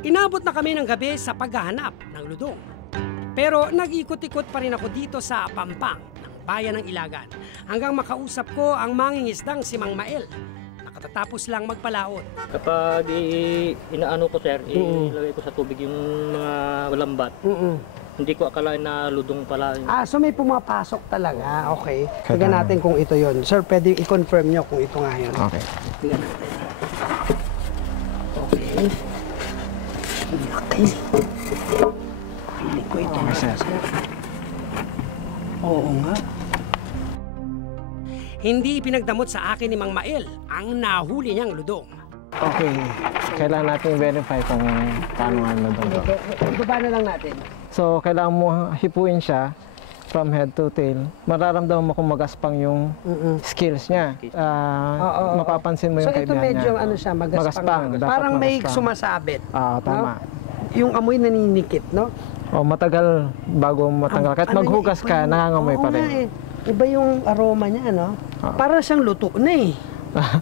Inabot na kami ng gabi sa paghahanap ng ludong. Pero nag-ikot-ikot pa rin ako dito sa Pampang ng bayan ng Ilagan hanggang makausap ko ang mangingisdang si Mang Mael. Nakatatapos lang magpalaot. Kapag inaano ko sir, ilagay ko sa tubig yung mga lambat. Hindi ko akalain na ludong pala. So may pumapasok talaga. Okay. Tignan natin kung ito yon. Sir, pwede i-confirm nyo kung ito nga yun. Okay. Tignan natin. Okay. Laki. Feeling ko ito. Oo nga. Hindi pinagdamot sa akin ni Mang Mael ang nahuli niyang ludong. Okay. Kailangan natin verify kung paano ang ludong. Baba na lang natin. So, kailangan mo hipuin siya from head to tail. Mararamdaman mo kung magaspang yung skills niya. Mapapansin mo yung kaibigan niya. So, ito medyo ano siya, magaspang. Parang may sumasabit. Tama. Yung amoy naninikit, no? Matagal bago matanggal. Kahit maghugas ka, nangangamoy pa rin. Iba yung aroma niya, no? Para siyang luto na eh.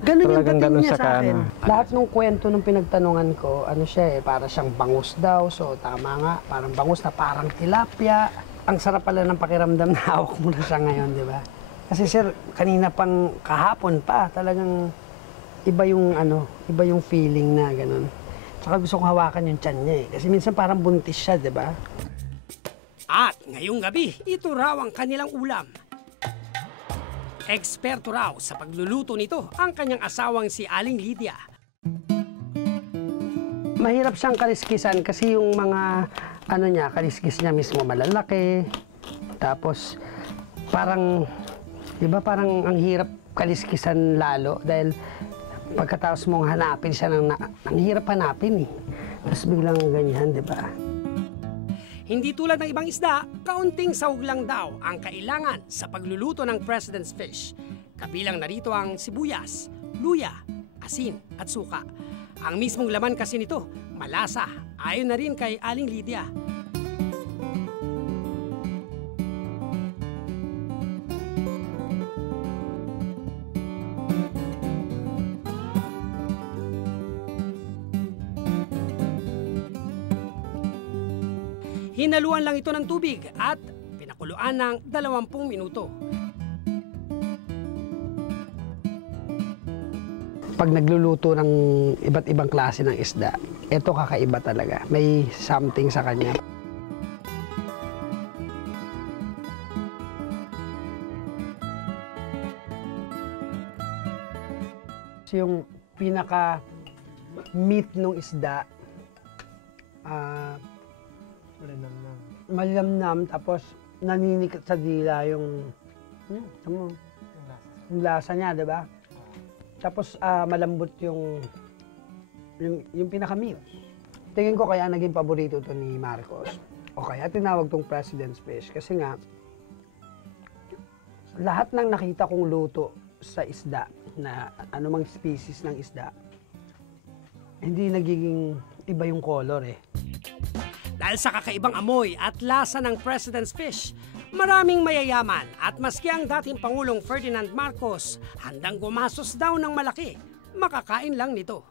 Ganun yung dating niya sa akin. Lahat ng kwento nung pinagtanungan ko, ano siya eh, para siyang bangus daw. So tama nga, parang bangus na parang tilapia. Ang sarap pala ng pakiramdam na hawak mo na siya ngayon, di ba? Kasi sir, kanina pang kahapon pa, talagang iba yung ano, iba yung feeling na ganun. Tsaka gusto kong hawakan yung tiyan niya eh. Kasi minsan parang buntis siya, di ba? At ngayong gabi, ito raw ang kanilang ulam. Eksperto raw sa pagluluto nito ang kanyang asawang si Aling Lydia. Mahirap siyang kaliskisan kasi yung mga ano niya, kaliskis niya mismo malalaki. Tapos parang, di ba parang ang hirap kaliskisan lalo dahil pagkatapos mong hanapin siya ang hirap hanapin eh. Tapos biglang ganyan, di ba? Hindi tulad ng ibang isda, kaunting sahog lang daw ang kailangan sa pagluluto ng President's Fish. Kabilang narito ang sibuyas, luya, asin at suka. Ang mismong laman kasi nito, malasa, ayon na rin kay Aling Lydia. Hinaluan lang ito ng tubig at pinakuluan ng 20 minuto. Pag nagluluto ng iba't ibang klase ng isda, ito kakaiba talaga. May something sa kanya. Yung pinaka-meat ng isda, malinamnam, tapos naninikit sa dila yung lasa niya, di ba? Tapos malambot yung pinaka-meat. Tingin ko kaya naging paborito to ni Marcos. O kaya tinawag tong President's Fish kasi nga lahat ng nakita kong luto sa isda na anumang species ng isda, hindi nagiging iba yung color eh. Dahil sa kakaibang amoy at lasa ng President's Fish, maraming mayayaman at maski ang dating Pangulong Ferdinand Marcos handang gumastos daw ng malaki, makakain lang nito.